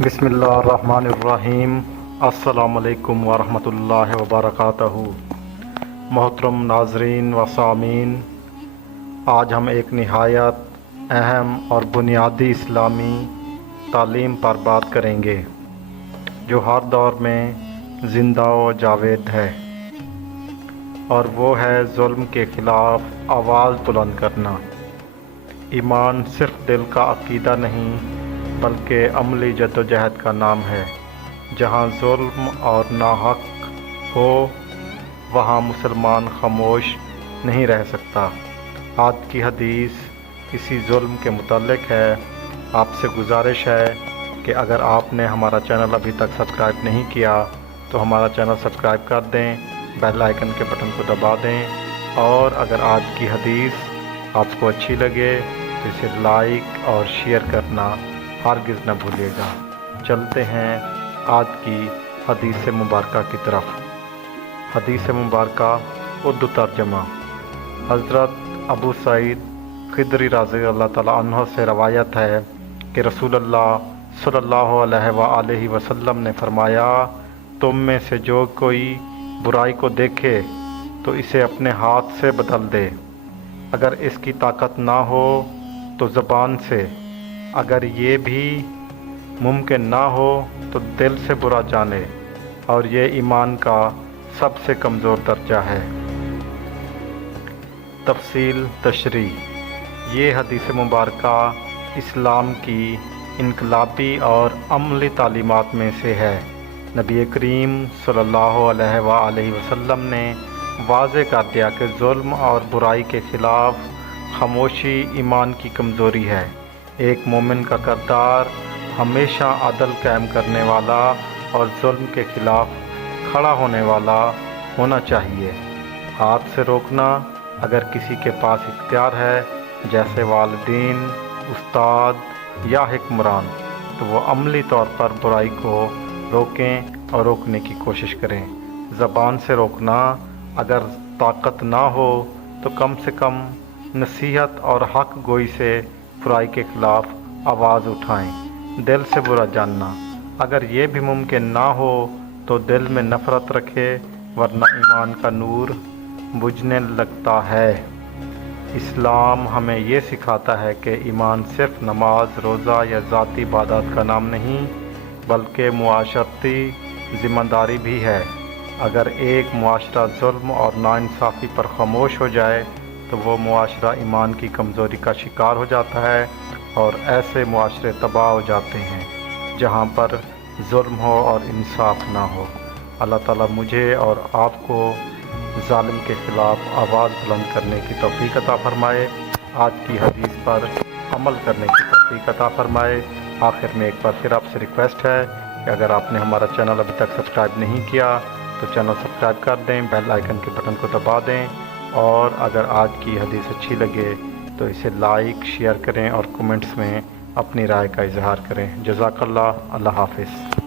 بسم اللہ الرحمن الرحیم۔ السلام علیکم ورحمۃ وبرکاتہ۔ محترم ناظرین و سامعین، آج ہم ایک نہایت اہم اور بنیادی اسلامی تعلیم پر بات کریں گے جو ہر دور میں زندہ و جاوید ہے، اور وہ ہے ظلم کے خلاف آواز بلند کرنا۔ ایمان صرف دل کا عقیدہ نہیں بلکہ عملی جدوجہد کا نام ہے۔ جہاں ظلم اور ناحق ہو وہاں مسلمان خاموش نہیں رہ سکتا۔ آج کی حدیث اسی ظلم کے متعلق ہے۔ آپ سے گزارش ہے کہ اگر آپ نے ہمارا چینل ابھی تک سبسکرائب نہیں کیا تو ہمارا چینل سبسکرائب کر دیں، بیل آئیکن کے بٹن کو دبا دیں، اور اگر آج کی حدیث آپ کو اچھی لگے تو اسے لائک اور شیئر کرنا ہرگز نہ بھولیے گا۔ چلتے ہیں آج کی حدیث مبارکہ کی طرف۔ حدیث مبارکہ اردو ترجمہ۔ حضرت ابو سعید خدری رضی اللہ تعالیٰ عنہ سے روایت ہے کہ رسول اللہ صلی اللہ علیہ وآلہ وسلم نے فرمایا، تم میں سے جو کوئی برائی کو دیکھے تو اسے اپنے ہاتھ سے بدل دے، اگر اس کی طاقت نہ ہو تو زبان سے، اگر یہ بھی ممکن نہ ہو تو دل سے برا جانے، اور یہ ایمان کا سب سے کمزور درجہ ہے۔ تفصیل تشریح۔ یہ حدیث مبارکہ اسلام کی انقلابی اور عملی تعلیمات میں سے ہے۔ نبی کریم صلی اللہ علیہ وآلہ وسلم نے واضح کر دیا کہ ظلم اور برائی کے خلاف خاموشی ایمان کی کمزوری ہے۔ ایک مومن کا کردار ہمیشہ عدل قائم کرنے والا اور ظلم کے خلاف کھڑا ہونے والا ہونا چاہیے۔ ہاتھ سے روکنا اگر کسی کے پاس اختیار ہے، جیسے والدین، استاد یا حکمران، تو وہ عملی طور پر برائی کو روکیں اور روکنے کی کوشش کریں۔ زبان سے روکنا اگر طاقت نہ ہو تو کم سے کم نصیحت اور حق گوئی سے برائی کے خلاف آواز اٹھائیں۔ دل سے برا جاننا اگر یہ بھی ممکن نہ ہو تو دل میں نفرت رکھے، ورنہ ایمان کا نور بجھنے لگتا ہے۔ اسلام ہمیں یہ سکھاتا ہے کہ ایمان صرف نماز، روزہ یا ذاتی عبادات کا نام نہیں بلکہ معاشرتی ذمہ داری بھی ہے۔ اگر ایک معاشرہ ظلم اور ناانصافی پر خاموش ہو جائے تو وہ معاشرہ ایمان کی کمزوری کا شکار ہو جاتا ہے، اور ایسے معاشرے تباہ ہو جاتے ہیں جہاں پر ظلم ہو اور انصاف نہ ہو۔ اللہ تعالیٰ مجھے اور آپ کو ظالم کے خلاف آواز بلند کرنے کی توفیق عطا فرمائے، آج کی حدیث پر عمل کرنے کی توفیق عطا فرمائے۔ آخر میں ایک بار پھر آپ سے ریکویسٹ ہے کہ اگر آپ نے ہمارا چینل ابھی تک سبسکرائب نہیں کیا تو چینل سبسکرائب کر دیں، بیل آئیکن کے بٹن کو دبا دیں، اور اگر آج کی حدیث اچھی لگے تو اسے لائک، شیئر کریں اور کمنٹس میں اپنی رائے کا اظہار کریں۔ جزاک اللہ۔ اللہ حافظ۔